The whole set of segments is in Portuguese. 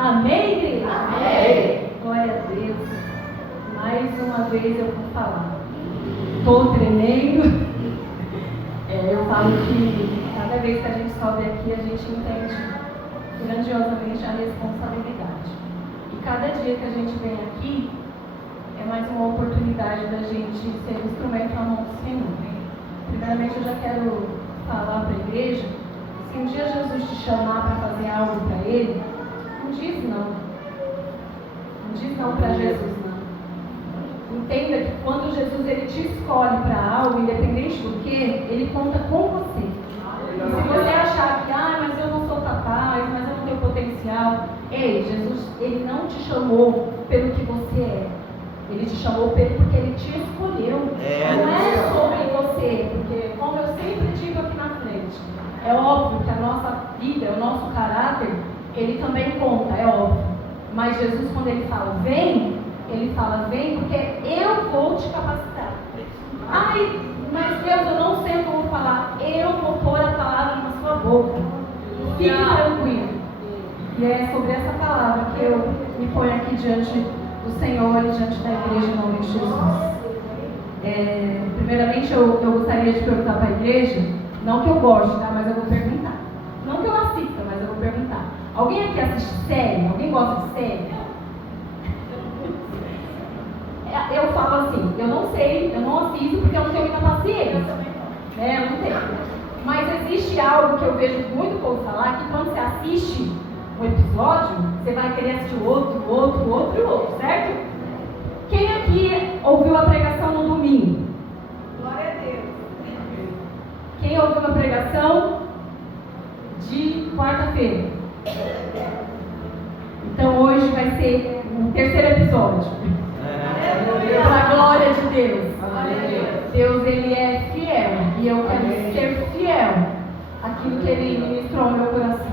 Amém, igreja? Amém. Glória a Deus. Mais uma vez eu vou falar. Estou tremendo. Eu falo que cada vez que a gente sobe aqui, a gente entende grandiosamente a responsabilidade. E cada dia que a gente vem aqui, é mais uma oportunidade da gente ser instrumento na mão do Senhor. Primeiramente, eu já quero falar para a igreja, se um dia Jesus te chamar para fazer algo para Ele, não diz não. Não diz não para Jesus, não. Entenda que quando Jesus ele te escolhe para algo, independente do que, Ele conta com você. E se você achar que, mas eu não sou capaz, mas eu não tenho potencial, ei, Jesus, Ele não te chamou pelo que você é. Ele te chamou porque Ele te escolheu. Não é sobre você, porque como eu sempre digo aqui na frente, é óbvio que a nossa vida, o nosso caráter, ele também conta, é óbvio. Mas Jesus, quando Ele fala, vem, Ele fala, vem porque eu vou te capacitar. Mas Deus, eu não sei como falar. Eu vou pôr a palavra na sua boca. Fique tranquilo. E é sobre essa palavra que eu me ponho aqui diante do Senhor e diante da igreja em nome de Jesus. Primeiramente, eu gostaria de perguntar para a igreja, não que eu goste, tá? Mas eu vou perguntar. Não que eu assista, mas eu vou perguntar. Alguém aqui assiste série? Alguém gosta de série? Eu falo assim, eu não sei, eu não assisto porque eu não tenho muita paciência. Eu não tenho. Mas existe algo que eu vejo muito povo falar, que quando você assiste um episódio, você vai querer assistir o outro, certo? Quem aqui ouviu a pregação no domingo? Glória a Deus. Quem ouviu a pregação de quarta-feira? Então hoje vai ser o terceiro episódio. Para a glória de Deus. Deus, Ele é fiel. E eu quero ser fiel àquilo que Ele ministrou ao meu coração.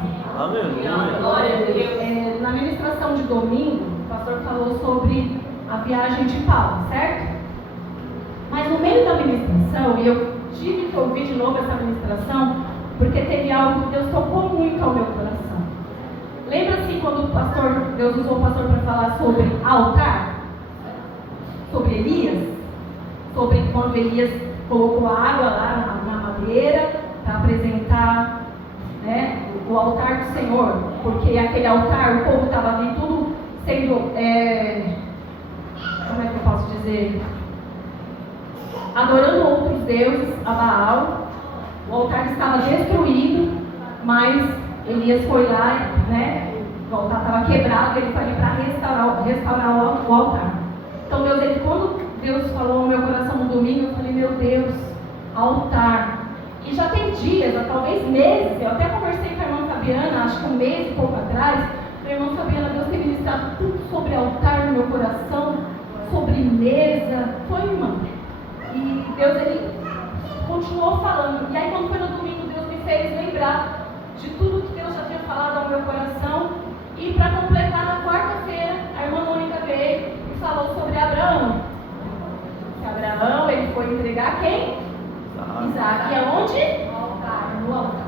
Glória a Deus. Na ministração de domingo, o pastor falou sobre a viagem de Paulo, certo? Mas no meio da ministração, e eu tive que ouvir de novo essa ministração, porque teve algo que Deus tocou muito ao meu coração. Lembra-se quando Deus usou o pastor para falar sobre altar? Sobre Elias? Sobre quando Elias colocou a água lá na madeira para apresentar, o altar do Senhor, porque aquele altar, o povo estava ali tudo sendo, como é que eu posso dizer, adorando outros deuses, a Baal. O altar estava destruído, mas Elias foi lá, o altar estava quebrado, ele foi ali para restaurar o altar. Então quando Deus falou no meu coração no domingo, eu falei, meu Deus, altar. E já tem dias, talvez meses, eu até conversei com a irmã Fabiana, acho que um mês e pouco atrás. A irmã Fabiana, Deus tem ministrado tudo sobre altar no meu coração, sobre mesa. Foi, irmã. E Deus, Ele continuou falando. E aí, quando foi no domingo, Deus me fez lembrar de tudo que Deus já tinha falado ao meu coração. E para completar, na quarta-feira, a irmã Mônica veio e falou sobre Abraão. Que Abraão, ele foi entregar quem? Isaac. E aonde? No altar.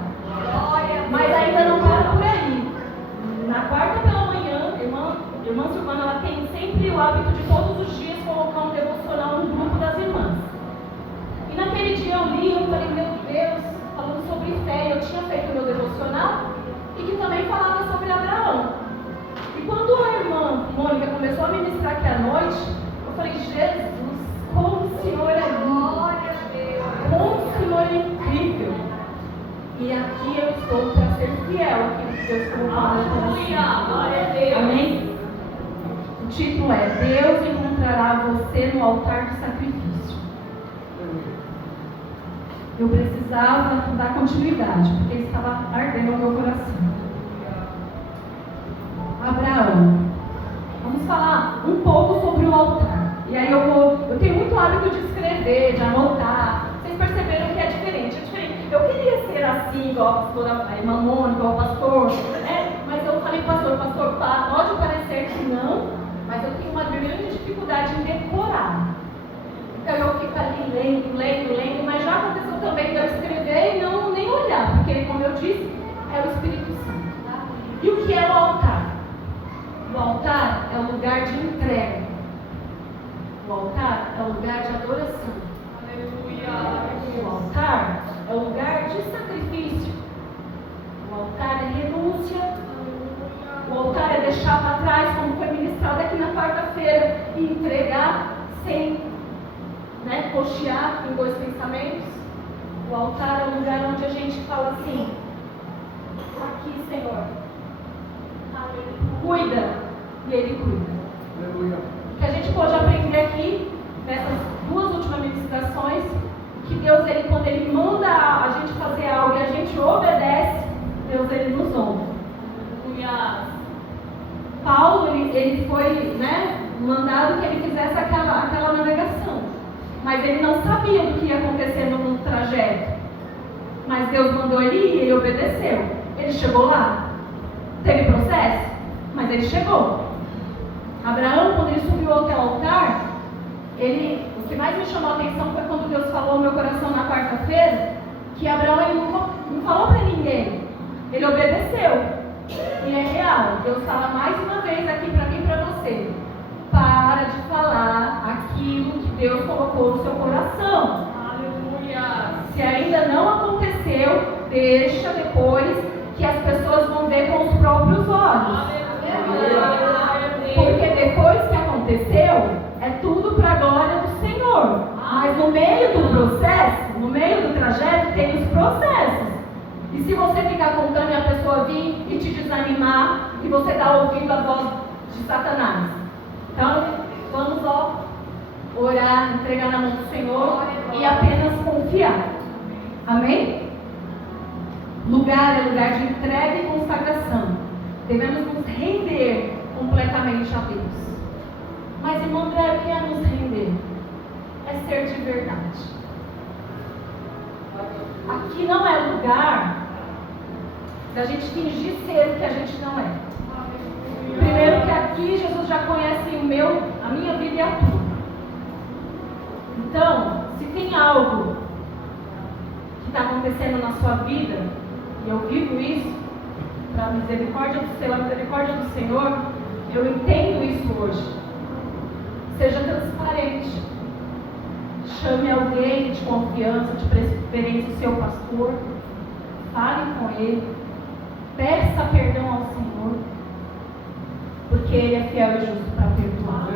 Mas ainda não para por aí. Na quarta pela manhã, irmã Silvana, ela tem sempre o hábito de todos os dias colocar um devocional no grupo das irmãs. E naquele dia eu li, eu falei, meu Deus, falando sobre fé. Eu tinha feito o meu devocional e que também falava sobre Abraão. E quando a irmã Mônica começou a ministrar aqui à noite, eu falei, Jesus, como o Senhor é lindo. Como o Senhor é incrível. E aqui eu estou para ser fiel àquilo que Deus colocou no meu coração. Glória a Deus. Amém? O título é Deus encontrará você no altar de sacrifício. Eu precisava dar continuidade, porque estava ardendo no meu coração. Abraão. Vamos falar um pouco sobre o altar. E aí eu tenho muito hábito de escrever, de anotar. Vocês perceberam que é diferente. Eu queria ser assim, igual a pastora irmã Mônica, igual o pastor, mas eu falei, pastor, pode parecer que não, mas eu tenho uma grande dificuldade em decorar. Então eu fico ali lendo, mas já aconteceu também de eu escrever e não nem olhar, porque como eu disse, é o Espírito Santo. E o que é o altar? o lugar de entrega. O altar é o lugar de adoração. O altar é o lugar de sacrifício. O altar é renúncia. O altar é deixar para trás, como foi ministrado aqui na quarta-feira, e entregar sem cochear em dois pensamentos. O altar é o lugar onde a gente fala assim: aqui, Senhor, cuida, e Ele cuida. Que a gente pode aprender aqui, nessas duas últimas ministrações, que Deus, quando Ele manda a gente fazer algo e a gente obedece, Deus, Ele nos honra. Paulo, ele foi mandado que ele fizesse aquela navegação, mas ele não sabia do que ia acontecer no trajeto. Mas Deus mandou ele ir, ele obedeceu. Ele chegou lá. Teve processo, mas ele chegou. Abraão, quando ele subiu até o altar, o que mais me chamou a atenção foi quando Deus falou no meu coração na quarta-feira, que Abraão não falou para ninguém, ele obedeceu. E é real. Deus fala mais uma vez aqui para mim e para você: para de falar aquilo que Deus colocou no seu coração. Aleluia. Se ainda não aconteceu, deixa depois, que as pessoas vão ver com os próprios olhos. Aleluia. Porque depois que aconteceu, é tudo para a glória do Senhor. Mas no meio do processo, no meio do trajeto, tem os processos. E se você ficar contando e a pessoa vir e te desanimar, e você dar ouvido à voz de Satanás. Então, vamos orar, entregar na mão do Senhor e apenas confiar. Amém? Lugar é lugar de entrega e consagração. Devemos nos render completamente a Deus. Mas, irmão, o que é nos render? É ser de verdade. Aqui não é lugar da gente fingir ser o que a gente não é. Primeiro que aqui Jesus já conhece a minha vida e a tua. Então, se tem algo que está acontecendo na sua vida, e eu vivo isso, para a misericórdia do Senhor, eu entendo isso hoje. Seja transparente. Chame alguém de confiança, de preferência, o seu pastor. Fale com ele. Peça perdão ao Senhor. Porque Ele é fiel e justo para perdoar.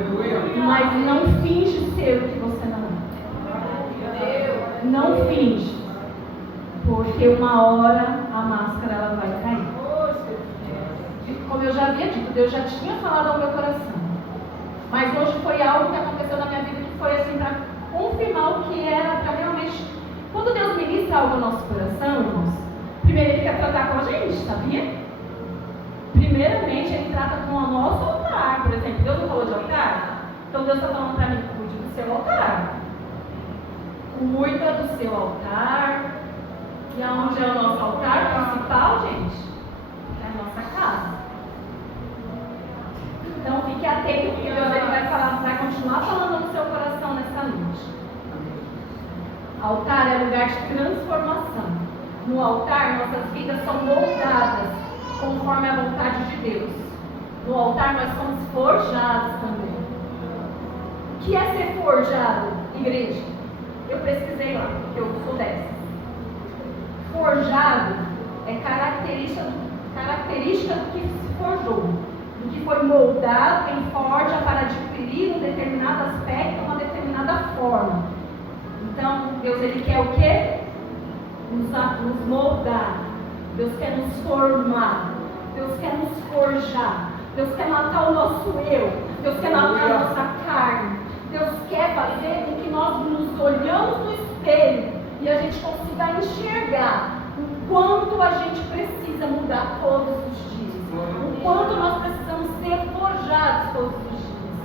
Mas não finge ser o que você não é. Não finge. Porque uma hora a máscara ela vai cair. Como eu já havia dito, Deus já tinha falado ao meu coração. Mas hoje foi algo que aconteceu na minha vida que foi assim para confirmar o que era para realmente. Quando Deus ministra algo no nosso coração, irmãos, primeiro Ele quer tratar com a gente, sabia? Primeiramente Ele trata com o nosso altar. Por exemplo, Deus não falou de altar? Então Deus está falando para mim: cuide do seu altar. Cuida do seu altar. E aonde é o nosso altar principal, gente? É a nossa casa. Então fique atento, porque Deus vai continuar falando no seu coração nessa noite. Altar é lugar de transformação. No altar, nossas vidas são moldadas conforme a vontade de Deus. No altar, nós somos forjados também. O que é ser forjado, igreja? Eu pesquisei lá, porque eu sou dessa. Forjado é característica do que se forjou, do que foi moldado em forja para adquirir um determinado aspecto, uma determinada forma. Então, Deus, Ele quer o quê? Nos moldar. Deus quer nos formar. Deus quer nos forjar. Deus quer matar o nosso eu. Deus quer matar a nossa carne. Deus quer fazer com que nós nos olhamos no espelho e a gente consiga enxergar o quanto a gente precisa mudar todos os dias. O quanto nós precisamos ser forjados todos os dias.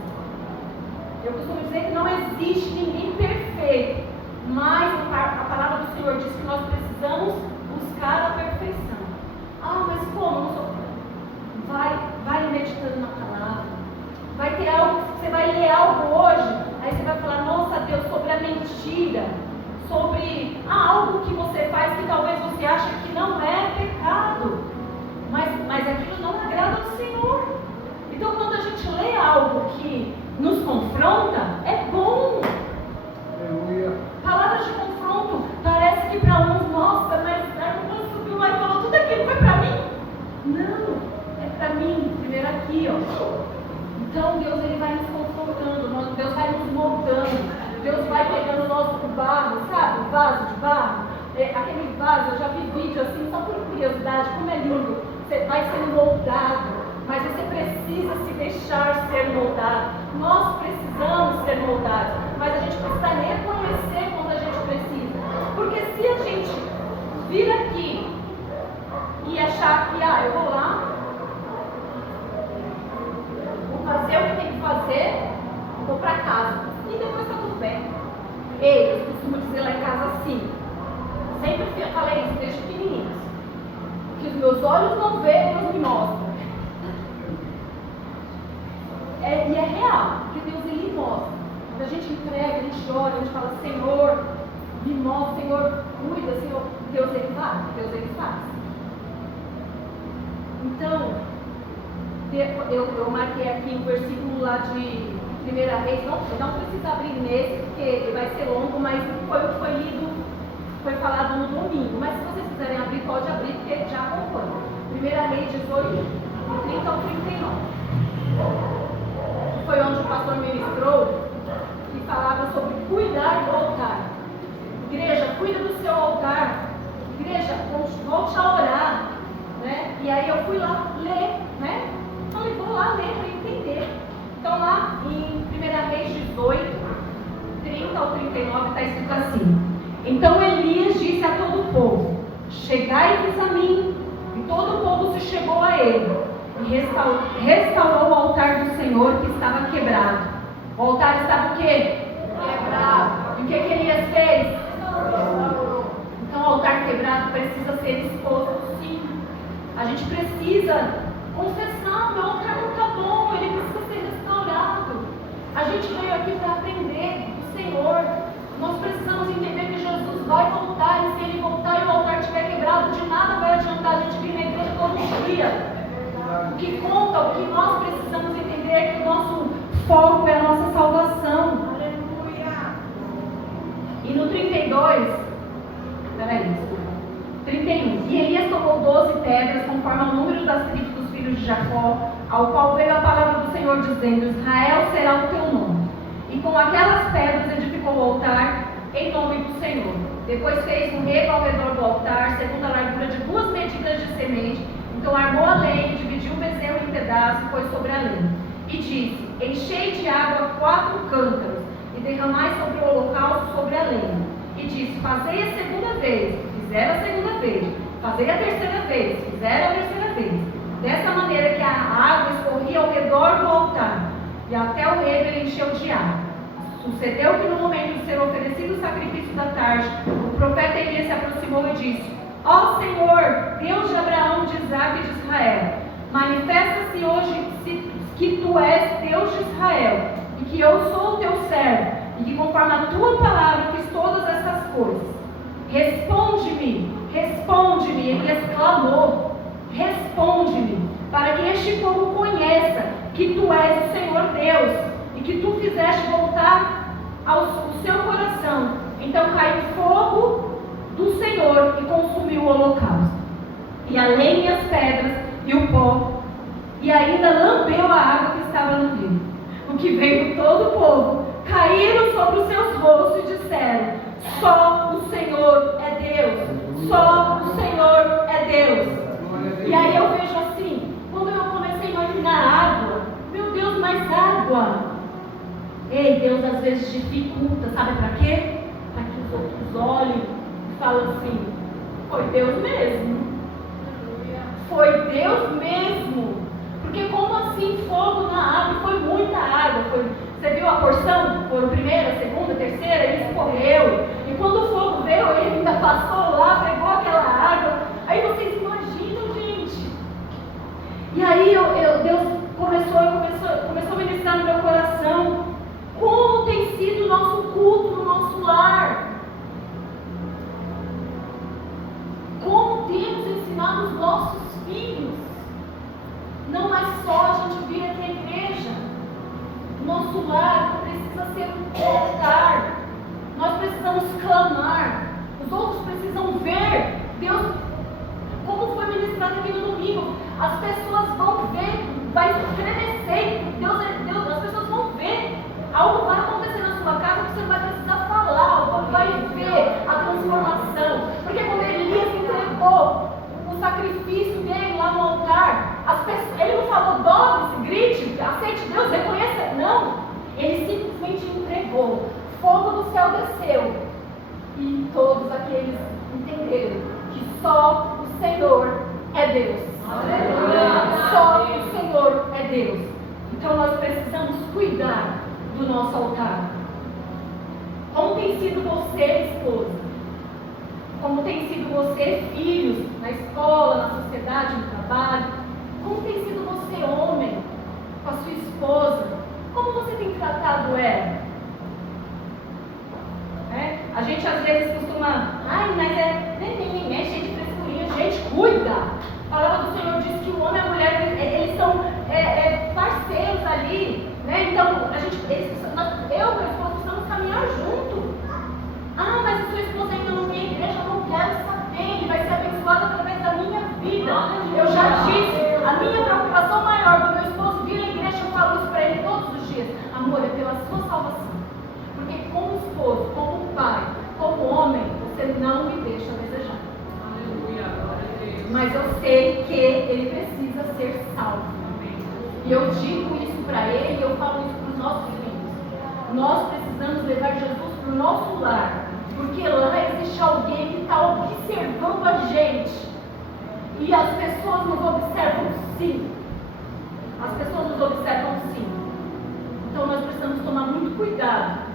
Eu costumo dizer que não existe ninguém perfeito, mas a palavra do Senhor diz que nós precisamos buscar a perfeição. Ah, mas como? Não sou... Vai meditando na palavra. Vai ter algo, você vai ler algo hoje, aí você vai falar: nossa Deus, sobre a mentira, sobre algo que você faz que talvez você ache que não é pecado, mas aquilo não agrada ao Senhor. Então, quando a gente lê algo aqui, ó. Então Deus ele vai nos confortando, Deus vai nos moldando. Deus vai pegando o nosso barro, sabe? O vaso de barro. Aquele vaso, eu já vi vídeo assim, só por curiosidade, como é lindo. Você vai sendo moldado, mas você precisa se deixar ser moldado. Nós precisamos ser moldados, mas a gente precisa reconhecer quando a gente precisa. Porque se a gente vir aqui e achar que, eu vou lá, vou fazer o que tem que fazer, vou para casa, e depois está tudo bem. Ei, eu costumo dizer lá em casa assim, sempre falei isso desde pequenininhos, que os meus olhos não veem, Deus me mostra. E é real, porque Deus ele mostra. Quando a gente entrega, a gente ora, a gente fala, Senhor, me mostra, Senhor, cuida, Senhor, Deus ele faz, Deus ele faz. Então, eu marquei aqui um versículo lá de 1 Reis, não precisa abrir nesse, porque vai ser longo, mas foi o que foi lido, foi falado no domingo. Mas se vocês quiserem abrir, pode abrir, porque já acompanha. 1 Reis 18, de 30 ao 39. Foi onde o pastor ministrou, que falava sobre cuidar do altar. Igreja, cuida do seu altar. Igreja, volte a orar. Né? E aí eu fui lá ler, né? Falei, vou lá ler para entender. Então lá em 1 Reis 18, 30 ao 39 está escrito assim: Então Elias disse a todo o povo: Chegai-vos a mim. E todo o povo se chegou a ele e restaurou o altar do Senhor que estava quebrado. O altar estava o quê? Quebrado. E o que Elias fez? Então o altar quebrado precisa ser exposto, sim. A gente precisa confessar, meu altar não está bom, ele precisa ser restaurado. A gente veio aqui para aprender do Senhor. Nós precisamos entender que Jesus vai voltar, e se ele voltar e o altar estiver quebrado, de nada vai adiantar a gente vir na igreja todo dia. O que conta, o que nós precisamos entender é que o nosso foco é a nossa salvação. Aleluia! E no 32, peraí, 31. E Elias tomou 12 pedras, conforme o número das tribos dos filhos de Jacó, ao qual veio a palavra do Senhor, dizendo: Israel será o teu nome. E com aquelas pedras edificou o altar em nome do Senhor. Depois fez um rego ao redor do altar, segundo a largura de 2 medidas de semente. Então armou a lenha, dividiu o bezerro em pedaços e pôs sobre a lenha. E disse: Enchei de água 4 cântaros, e derramai sobre o holocausto sobre a lenha. E disse: Fazei a segunda vez. Fizeram a segunda vez. Fazei a terceira vez. Fizeram a terceira vez. Dessa maneira que a água escorria ao redor do altar, e até o rego ele encheu de água. Sucedeu que no momento de ser oferecido o sacrifício da tarde, o profeta Elias se aproximou e disse: Ó Senhor, Deus de Abraão, de Isaque e de Israel, manifesta-se hoje que tu és Deus de Israel, e que eu sou o teu servo, e que conforme a tua palavra fiz todas essas coisas. Responde-me, responde-me. Elias clamou: responde-me, para que este povo conheça que tu és o Senhor Deus, e que tu fizeste voltar o seu coração. Então caiu fogo do Senhor e consumiu o holocausto, e a lenha, as pedras e o pó, e ainda lambeu a água que estava no rio. O que veio do todo o povo caíram sobre os seus rostos e disseram: Só o Senhor é Deus, só o Senhor é Deus. E aí eu vejo assim, quando eu comecei a imaginar água, meu Deus, mais água. Ei, Deus às vezes dificulta, sabe para quê? Para que os outros olhem e falem assim: foi Deus mesmo. Foi Deus mesmo. Porque como assim fogo na água? Foi muita água. Você viu a porção? Foram primeira, segunda, terceira, ele escorreu. E quando o fogo veio, ele ainda passou lá, pegou aquela água. Aí vocês imaginam, gente. E aí Deus começou a ministrar no meu coração como tem sido o nosso culto no nosso lar. Como temos ensinado os nossos filhos. Não é só a gente vir aqui à igreja. Nosso lar precisa ser um altar. Nós precisamos clamar. Os outros precisam ver. Deus, como foi ministrado aqui no domingo, as pessoas vão ver, vai escureceu. E todos aqueles entenderam que só o Senhor é Deus. Só o Senhor é Deus. Então nós precisamos cuidar do nosso altar. Como tem sido você, esposa? Como tem sido você, filhos, na escola, na sociedade, no trabalho? Como tem sido você, homem, com a sua esposa? Como você tem tratado ela? A gente às vezes costuma, mas é cheio de frescurinha. Gente, cuida! A palavra do Senhor diz que o homem e a mulher, eles são parceiros ali, né? Então, eu e meu esposo precisamos caminhar junto. Mas a sua esposa ainda não vem à igreja, eu não quero saber, ele vai ser abençoado através da minha vida. Eu já disse, a minha preocupação maior do meu esposo vir à igreja, eu falo isso para ele todos os dias. Amor, é pela sua salvação. Porque como esposo, como pai, como homem, você não me deixa desejar. Mas eu sei que ele precisa ser salvo. E eu digo isso para ele, eu falo isso para os nossos filhos. Nós precisamos levar Jesus para o nosso lar. Porque lá existe alguém que está observando a gente. E as pessoas nos observam sim. As pessoas nos observam sim. Então nós precisamos tomar muito cuidado.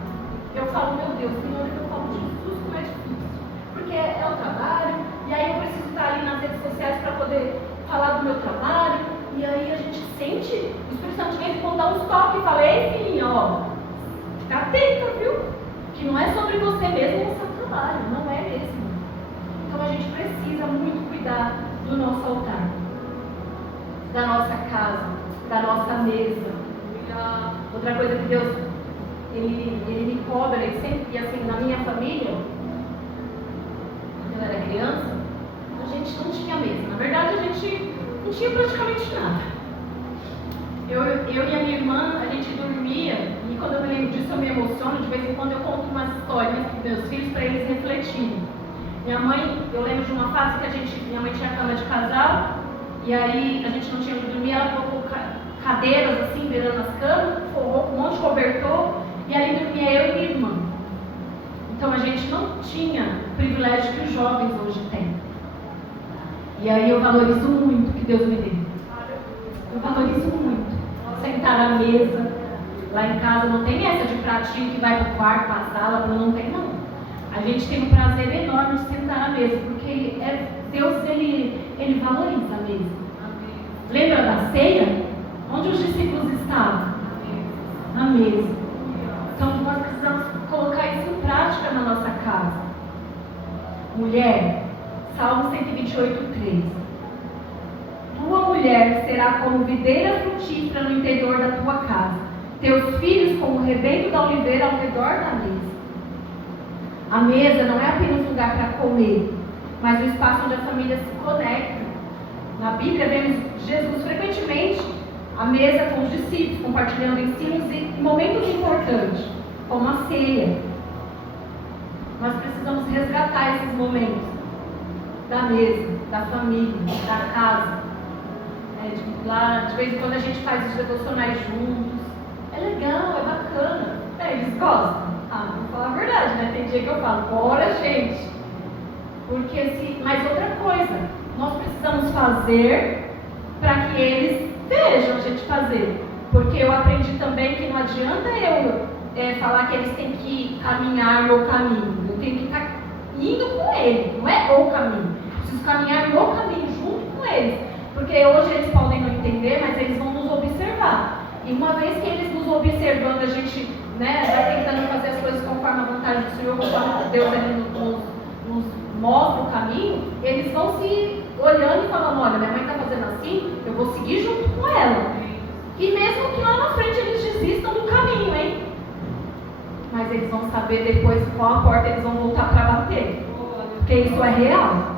Eu falo, meu Deus, Senhor, eu falo de Jesus, como é difícil. Porque é o trabalho, e aí eu preciso estar ali nas redes sociais para poder falar do meu trabalho. E aí a gente sente, o Espírito Santo de vez em quando dá uns toques e fala, ei filhinha, fica atenta, viu? Que não é sobre você mesmo o seu trabalho, não é mesmo. Então a gente precisa muito cuidar do nosso altar, da nossa casa, da nossa mesa. Outra coisa que Deus, Ele me cobra, ele sempre, e assim, na minha família, quando eu era criança, a gente não tinha mesa. Na verdade, a gente não tinha praticamente nada. Eu e a minha irmã, a gente dormia, e quando eu me lembro disso eu me emociono, de vez em quando eu conto umas histórias para meus filhos, para eles refletirem. Minha mãe, eu lembro de uma fase que minha mãe tinha cama de casal, e aí a gente não tinha onde dormir, ela colocou cadeiras assim, beirando as camas, forrou com um monte de cobertor, e ali dormia eu e minha irmã. Então a gente não tinha o privilégio que os jovens hoje têm. E aí eu valorizo muito o que Deus me deu. Eu valorizo muito. Sentar à mesa. Lá em casa não tem essa de pratinho que vai para o quarto, para a sala, não tem não. A gente tem um prazer enorme de sentar à mesa, porque Deus ele valoriza a mesa. Lembra da ceia? Onde os discípulos estavam? Na mesa. Então nós precisamos colocar isso em prática na nossa casa. Mulher, Salmo 128:3. Tua mulher será como videira frutífera no interior da tua casa, teus filhos como o rebento da oliveira ao redor da mesa. A mesa não é apenas um lugar para comer, mas um espaço onde a família se conecta. Na Bíblia vemos Jesus frequentemente à mesa com os discípulos, compartilhando ensinos e momentos importantes, como a ceia. Nós precisamos resgatar esses momentos da mesa, da família, da casa. Lá, de vez em quando a gente faz os devocionais juntos. É legal, é bacana. Eles gostam? Vou falar a verdade, né? Tem dia que eu falo, bora gente. Mas outra coisa, nós precisamos fazer para que eles vejam a gente fazer. Porque eu aprendi também que não adianta eu falar que eles têm que caminhar no caminho. Eu tenho que estar indo com ele, não é o caminho. Eu preciso caminhar no caminho junto com eles. Porque hoje eles podem não entender, mas eles vão nos observar. E uma vez que eles nos observando, a gente vai tentando fazer as coisas conforme a vontade do Senhor, conforme Deus nos mostra o caminho, eles vão se olhando e falando, olha, minha mãe está fazendo assim, eu vou seguir junto com ela. E mesmo que lá na frente eles desistam do caminho, hein? Mas eles vão saber depois qual a porta eles vão voltar para bater. Porque isso é real.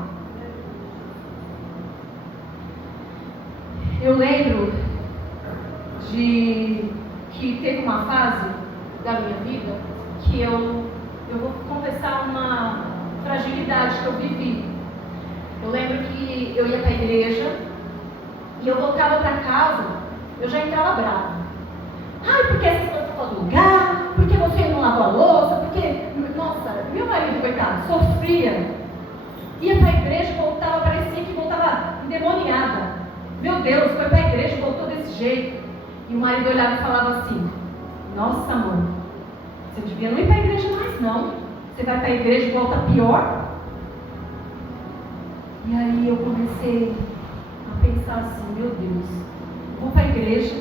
Eu lembro que teve uma fase da minha vida que eu vou confessar uma fragilidade que eu vivi. Eu lembro que eu ia para a igreja e eu voltava para casa, eu já entrava brava. Porque essas coisas estão fora do lugar, porque você não lavou a louça, porque Ia para a igreja, voltava, parecia que voltava endemoniada. Meu Deus, foi para a igreja, voltou desse jeito. E o marido olhava e falava assim: nossa, amor, você devia não ir para a igreja mais não. Você vai para a igreja e volta pior. E aí eu comecei a pensar assim: meu Deus, vou para a igreja,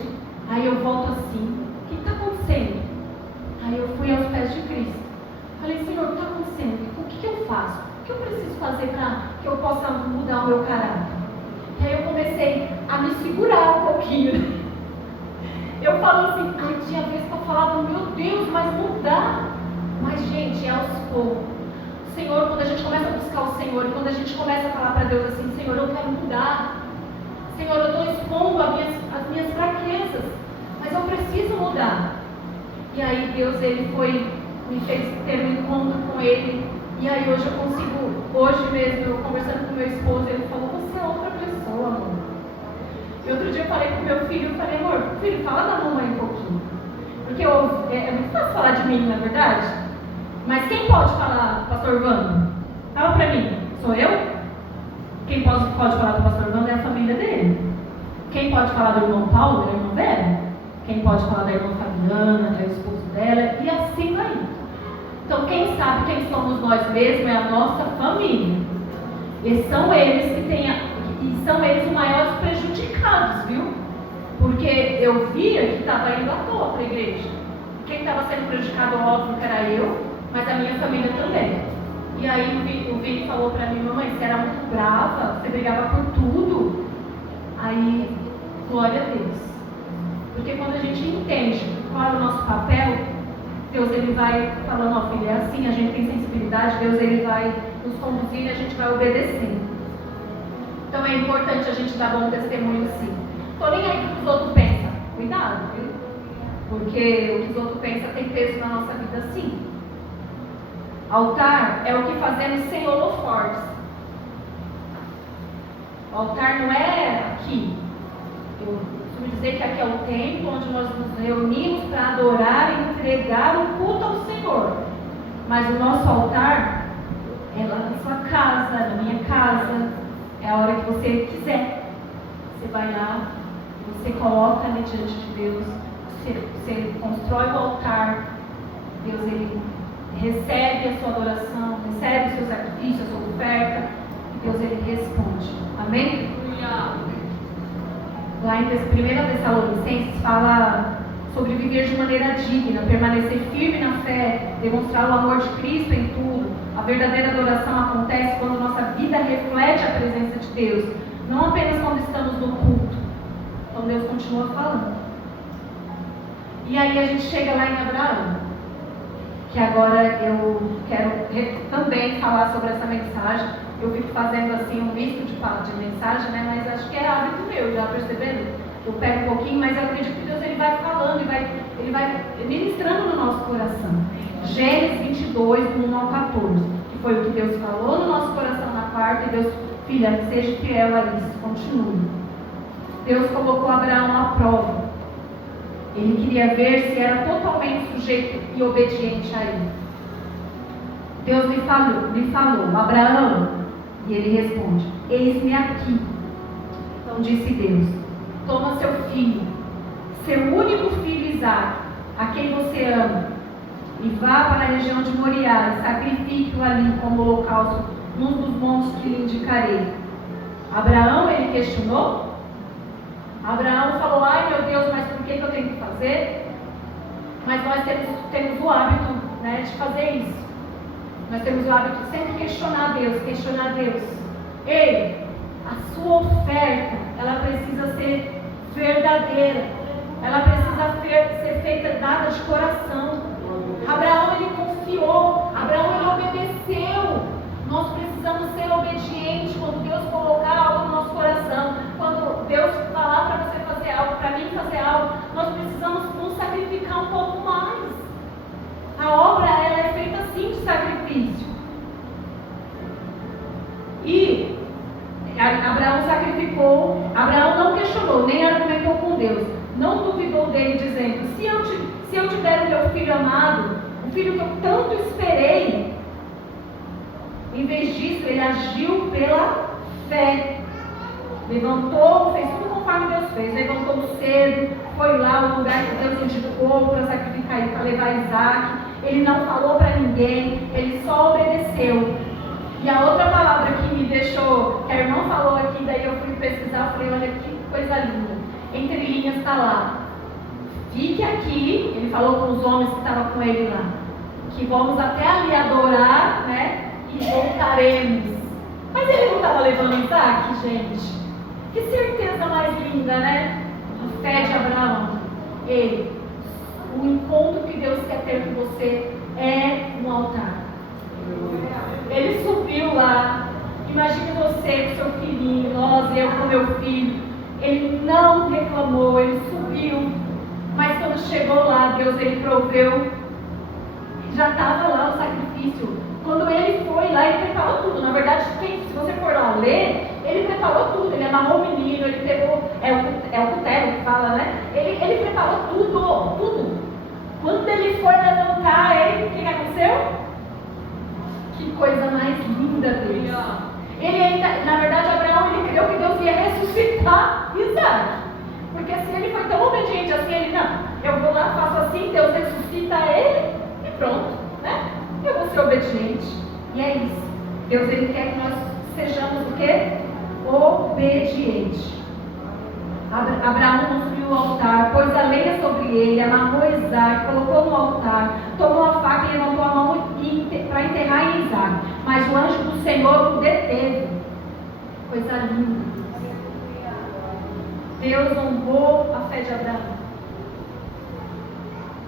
aí eu volto assim, o que está acontecendo? Aí eu fui aos pés de Cristo. Falei: Senhor, o que está acontecendo? O que eu faço? O que eu preciso fazer para que eu possa mudar o meu caráter? E aí eu comecei a me segurar um pouquinho. Eu falo assim, tinha vezes que eu falava: meu Deus, mas mudar. Mas gente, é aos poucos. Senhor, quando a gente começa a buscar o Senhor, quando a gente começa a falar para Deus assim: Senhor, eu quero mudar. Senhor, eu estou expondo as minhas fraquezas, mas eu preciso mudar. E aí Deus, Ele me fez ter um encontro com Ele. E aí hoje eu consigo, hoje mesmo, eu conversando com meu esposo, ele falou: você é outra pessoa, amor. E outro dia eu falei com meu filho, eu falei: amor, filho, fala da mamãe um pouquinho. Porque é muito fácil falar de mim, na verdade. Mas quem pode falar, pastor Vando? Fala pra mim, sou eu? Quem pode falar do pastor Vando é a família dele. Quem pode falar do irmão Paulo é o irmão dela. Quem pode falar da irmã Fabiana, do esposo dela, e assim vai. Então quem sabe quem somos nós mesmos é a nossa família. E são eles e são eles os maiores prejudicados, viu? Porque eu via que estava indo à toa para a igreja. Quem estava sendo prejudicado, óbvio que era eu, mas a minha família também. E aí o Vini falou para mim: mamãe, você era muito brava, você brigava por tudo. Aí, glória a Deus. Porque quando a gente entende qual é o nosso papel, Deus, Ele vai falando: ó, filho, é assim, a gente tem sensibilidade, Deus, Ele vai nos conduzir e a gente vai obedecer. Então é importante a gente dar bom testemunho, sim. Tô nem aí o que os outros pensam. Cuidado, viu? Porque o que os outros pensam tem peso na nossa vida, sim. Altar é o que fazemos sem holofortes. O altar não é aqui. Eu costumo dizer que aqui é o templo onde nós nos reunimos para adorar e entregar o culto ao Senhor. Mas o nosso altar é lá na sua casa, na minha casa. É a hora que você quiser. Você vai lá, você coloca ali diante de Deus, você constrói o altar. Deus, Ele recebe a sua adoração, recebe o seu sacrifício, a sua oferta. E Deus, Ele responde. Amém? Lá em 1 Tessalonicenses fala sobre viver de maneira digna, permanecer firme na fé, demonstrar o amor de Cristo em tudo. A verdadeira adoração acontece quando nossa vida reflete a presença de Deus, não apenas quando estamos no culto. Então Deus continua falando. E aí a gente chega lá em Abraão, que agora eu quero também falar sobre essa mensagem. Eu fico fazendo assim um misto de mensagem, né? Mas acho que é hábito meu, já percebendo? Eu pego um pouquinho, mas eu acredito que Deus, Ele vai falando, Ele vai ministrando no nosso coração. Gênesis 22, 1 ao 14, que foi o que Deus falou no nosso coração na quarta, e Deus: filha, seja fiel a isso, continue. Deus colocou Abraão à prova. Ele queria ver se era totalmente sujeito e obediente a Ele. Deus lhe falou: Abraão, e ele responde: eis-me aqui. Então disse Deus: toma seu filho, seu único filho Isaque, a quem você ama, e vá para a região de Moriá e sacrifique-o ali como holocausto num dos montes que lhe indicarei. Abraão, ele questionou? Abraão falou: ai meu Deus, mas por que eu tenho que fazer? Mas nós temos o hábito, né, de fazer isso. Nós temos o hábito de sempre questionar Deus. Ei, a sua oferta, ela precisa ser verdadeira. Ela precisa ser feita, dada de coração. Abraão, ele confiou. Abraão, ele obedeceu. Nós precisamos ser obedientes quando Deus colocar algo no nosso coração. Quando Deus falar para você fazer algo, para mim fazer algo, nós precisamos nos sacrificar um pouco mais. A obra, ela é feita assim, de sacrifício. E Abraão sacrificou. Abraão não questionou, nem argumentou com Deus. Não duvidou dele, dizendo: se eu tiver o meu filho amado, o filho que eu tanto esperei, Em vez disso, ele agiu pela fé. Levantou, fez tudo conforme Deus fez. Levantou cedo, foi lá ao lugar que Deus indicou para sacrificar, para levar Isaac. Ele não falou para ninguém, ele só obedeceu. E a outra palavra que me deixou, que a irmã falou aqui, daí eu fui pesquisar, falei, olha que coisa linda. Entre linhas está lá. Fique aqui, ele falou com os homens que estavam com ele lá, que vamos até ali adorar, né? E voltaremos. Mas ele não estava levando Isaac, gente? Que certeza mais linda, né? A fé de Abraão. Ele, o encontro que Deus quer ter com você é um altar. Ele subiu lá. Imagine você com seu filhinho, nós, eu com meu filho. Ele não reclamou, ele subiu. Mas quando chegou lá, Deus ele proveu. Já estava lá o sacrifício. Quando ele foi lá, ele preparou tudo. Na verdade, se você for lá ler, ele preparou tudo. Ele amarrou o menino, ele pegou, é o cutelo que fala, né? Ele preparou tudo, tudo. Quando ele foi levantar, o que aconteceu? Que coisa mais linda, Deus. Ele ainda, na verdade, Abraão, ele creu que Deus ia ressuscitar Isaac. Porque se ele foi tão obediente assim, ele, não, eu vou lá, faço assim, Deus ressuscita ele e pronto, né? Eu vou ser obediente. E é isso. Deus, ele quer que nós sejamos o quê? Obedientes. Abraão construiu o altar, pôs a lenha sobre ele, amarrou Isaac, colocou no altar, tomou a faca e levantou a mão para enterrar em Isaac. Mas o anjo do Senhor o deteve. Coisa linda. Deus honrou a fé de Abraão.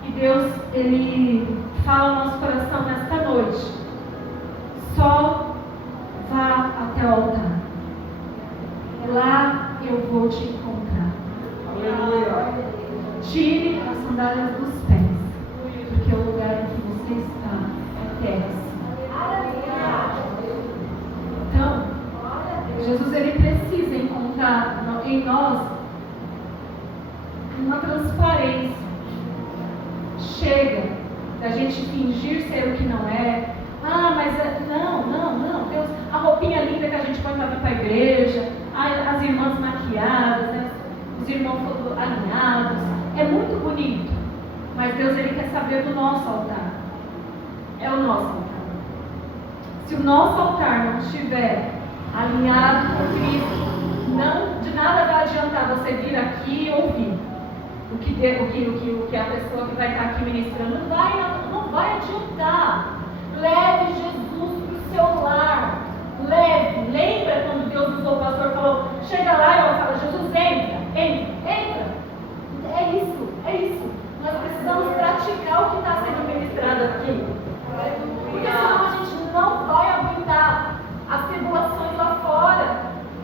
E Deus, ele fala no nosso coração nesta noite. Só vá até o altar. Lá eu vou te encontrar. Aleluia. Tire as sandálias dos pés, porque o lugar em que você está é terra. Então, Jesus ele precisa encontrar em nós uma transparência. Chega da gente fingir ser o que não é. Ah, mas não, Deus, a roupinha linda que a gente põe para vir para a igreja, as irmãs maquiadas, né? Os irmãos todos alinhados, é muito bonito, mas Deus ele quer saber do nosso altar. É o nosso altar. Se o nosso altar não estiver alinhado com Cristo, não, de nada vai adiantar você vir aqui e ouvir o que a pessoa que vai estar aqui ministrando. Não vai adiantar. Leve Jesus para o seu lar. Leve. Lembra quando Deus usou o pastor e falou, chega lá e ela fala, Jesus, entra. É isso. Nós precisamos praticar o que está sendo ministrado aqui. Porque senão a gente não vai aguentar as tribulações lá fora.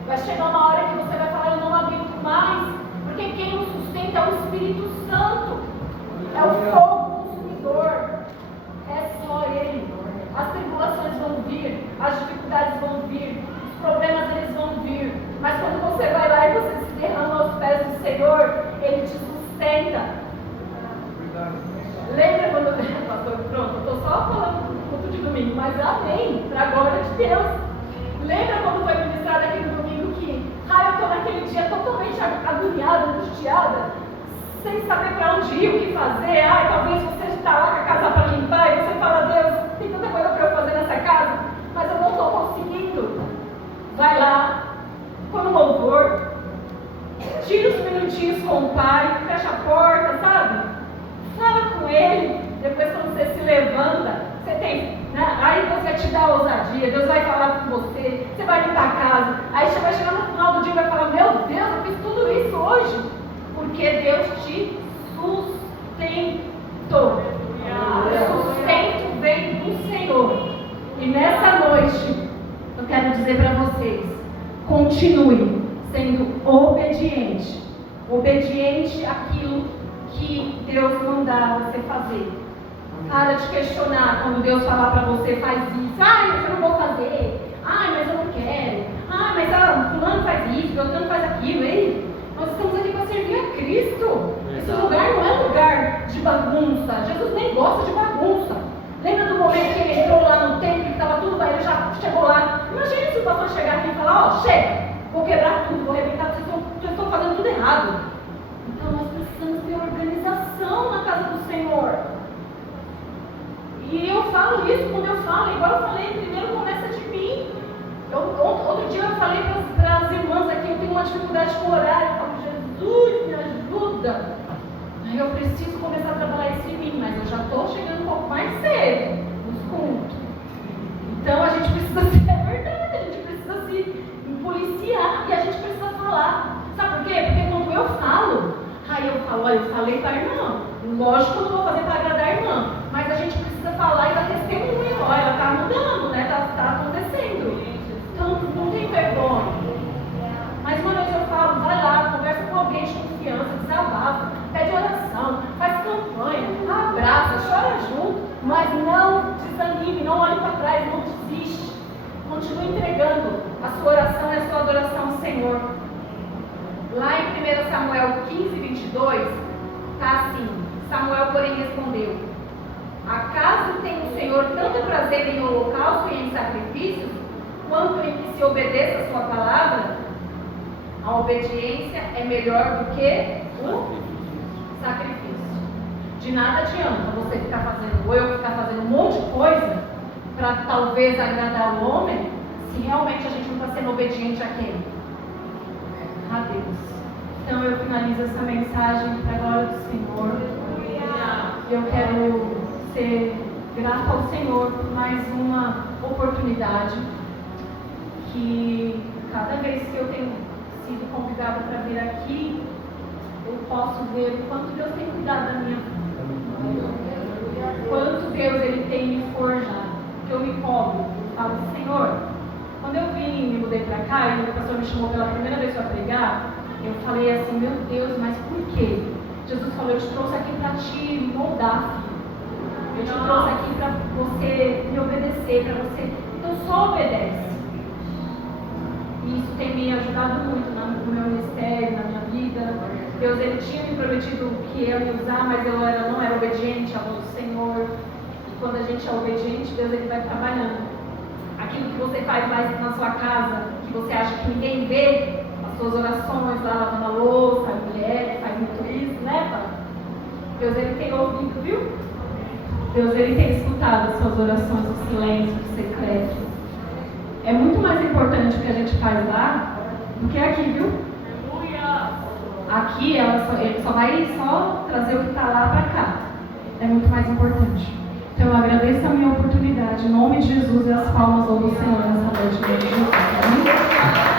Vai chegar uma hora que você vai falar, eu não aguento mais. Porque quem nos sustenta é o Espírito Santo. É o fogo consumidor. É só Ele. As tribulações vão vir, as dificuldades vão vir, os problemas eles vão vir. Mas quando você vai lá e você se derrama aos pés do Senhor, Ele te sustenta. Lembra quando... Pastor, pronto, estou só falando culto de domingo, mas amém, para a glória de Deus. Lembra quando foi ministrado aqui no domingo que eu estou naquele dia totalmente agoniada, angustiada, sem saber para onde ir, o que fazer. Talvez você está lá com a casa para limpar e você fala, Deus, tem tanta coisa para eu fazer nessa casa, mas eu não estou conseguindo. Vai lá, põe um louvor, tira os minutinhos com o Pai, fecha a porta, sabe? Fala com Ele. Depois quando você se levanta, você tem, né? Aí Deus vai te dar ousadia, Deus vai falar com você, você vai limpar a casa. Aí você vai chegar no final do dia e vai falar, meu Deus, eu fiz tudo isso hoje. Porque Deus te sustentou. O sustento vem do Senhor. E nessa noite, eu quero dizer para vocês, continue sendo obediente. Obediente àquilo que Deus mandar você fazer. Para de questionar quando Deus falar para você, faz isso. Mas eu não vou fazer. Mas eu não quero. Mas fulano faz isso, fulano faz aquilo. Ei, nós estamos aqui para servir a Cristo. Esse lugar não é lugar de bagunça. Jesus nem gosta de bagunça. Lembra do momento que ele entrou lá no templo, que estava tudo, ele já chegou chegar aqui e falar, ó, chega, vou quebrar tudo, vou arrebentar, vocês estão fazendo tudo errado. Então nós precisamos ter organização na casa do Senhor. E eu falo isso quando eu falo, igual eu falei, primeiro começa de mim. Outro dia eu falei para as irmãs aqui, eu tenho uma dificuldade com o horário, eu falo, Jesus, me ajuda. Eu preciso começar a trabalhar isso em mim, mas eu já estou chegando um pouco mais cedo nos cultos. Então a gente precisa ser, é verdade, a gente precisa se policiar e a gente precisa falar. Sabe por quê? Porque quando eu falo, aí eu falo, olha, eu falei para a irmã. Lógico que eu não vou fazer para agradar a irmã, mas a gente precisa falar e dar testemunho. Olha, ela está mudando, né? Está acontecendo. Então não tem vergonha. Mas uma vez eu falo, vai lá, conversa com alguém de confiança, desabafa, pede oração, faz campanha, abraça, chora junto, mas não desanime, não olhe para trás, não desiste. Continue entregando a sua oração e a sua adoração ao Senhor. Lá em 1 Samuel 15, 22, está assim: Samuel, porém, respondeu: acaso tem o Senhor tanto prazer em holocausto e em sacrifícios, quanto em que se obedeça a sua palavra? A obediência é melhor do que o sacrifício. De nada adianta você ficar fazendo, ou eu ficar fazendo um monte de coisa para talvez agradar o homem, se realmente a gente não está sendo obediente a quem? A Deus. Então eu finalizo essa mensagem para a glória do Senhor. Eu quero ser grata ao Senhor por mais uma oportunidade, que cada vez que eu tenho sido convidada para vir aqui, eu posso ver o quanto Deus tem cuidado da minha vida, quanto Deus Ele tem me forjado. Que eu me cobro, eu falo, Senhor, quando eu vim me mudei para cá e o pastor me chamou pela primeira vez para pregar, eu falei assim, meu Deus, mas por quê? Jesus falou, eu te trouxe aqui para te moldar, filho. Eu te trouxe aqui para você me obedecer, para você, então só obedece. E isso tem me ajudado muito no meu ministério, na minha vida. Deus, Ele tinha me prometido que eu ia usar, mas eu não era obediente à voz do Senhor. E quando a gente é obediente, Deus Ele vai trabalhando. Aquilo que você faz mais na sua casa, que você acha que ninguém vê, as suas orações lá lavando a louça, a mulher que faz muito isso, né, pai? Deus Ele tem ouvido, viu? Deus Ele tem escutado as suas orações no silêncio, no secreto. É muito mais importante o que a gente faz lá do que aqui, viu? Aqui ele só vai trazer o que está lá para cá. É muito mais importante. Então eu agradeço a minha oportunidade. Em nome de Jesus e as palmas ao Senhor nessa noite. Em nome de Jesus. Amém?